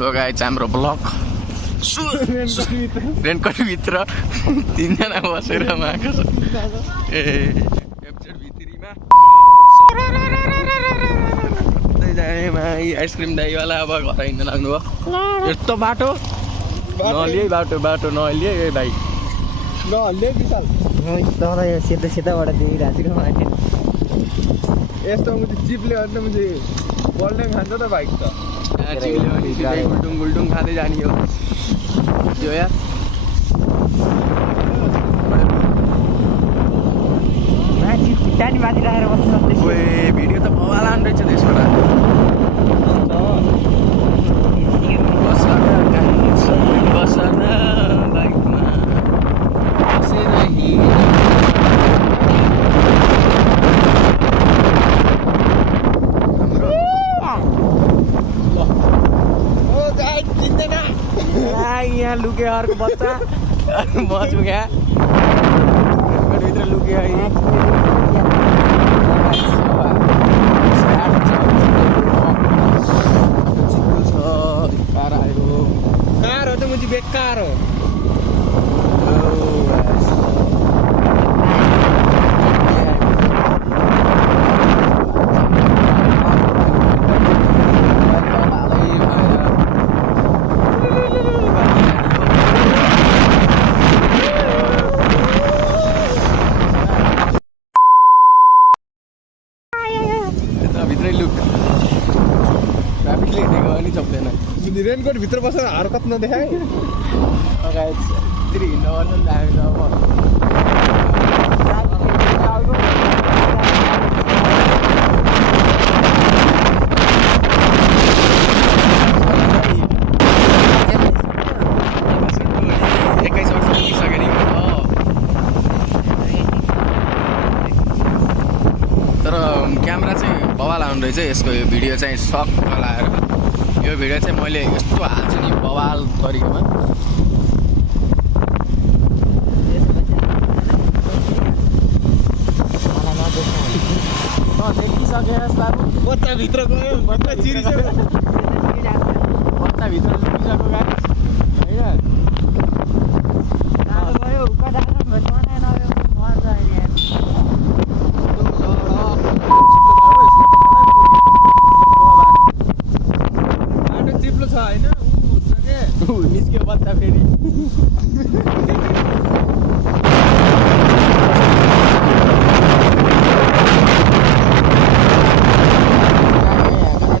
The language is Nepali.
लो गाइस हाम्रो ब्लक रेनकोट भित्र तीनजना बसेर आएको छ ए एपिसोड भित्रीमा आइसक्रिम दाइवाला अब घर हिँड्न लाग्नु भयो यस्तो बाटो नलिए बाटो नलिए ए भाइ नहल्ले विशाल तपाईँ सेतो सेतोबाट देखिरहेको छु यस्तो मुझे चिपले अन्त मुझे बल्ने खान्छ त बाइक त गुल्टुङ गुल्टुङ खाँदै जाने हो जो यार माथि खुट्टानी माथि राखेर बस्नु ओए भिडियो त बवाल आउनु रहेछ त्यसबाट बसन बाइकमा बसेर यहाँ लुके अर्को बच्चा बच्छु क्या भित्र लुके कार हो त मुझे बेकार हो भित्रै लुक ट्राफिकले देख्यो भने चप्दैन रेनकोट भित्र बसेर हरकत नदेखाए त्यसरी हिँड्न पर्छ नि त हामी त तर क्यामेरा चाहिँ बवाल आउनु रहेछ यसको यो भिडियो चाहिँ सक लाएर यो भिडियो चाहिँ मैले यस्तो हाल्छु नि बवाल तरिकामा देखिसके बाबु बच्चा भित्र गयो बच्चा चिरिसक्यो बच्चा भित्र लुकिसक्यो गाडी होइन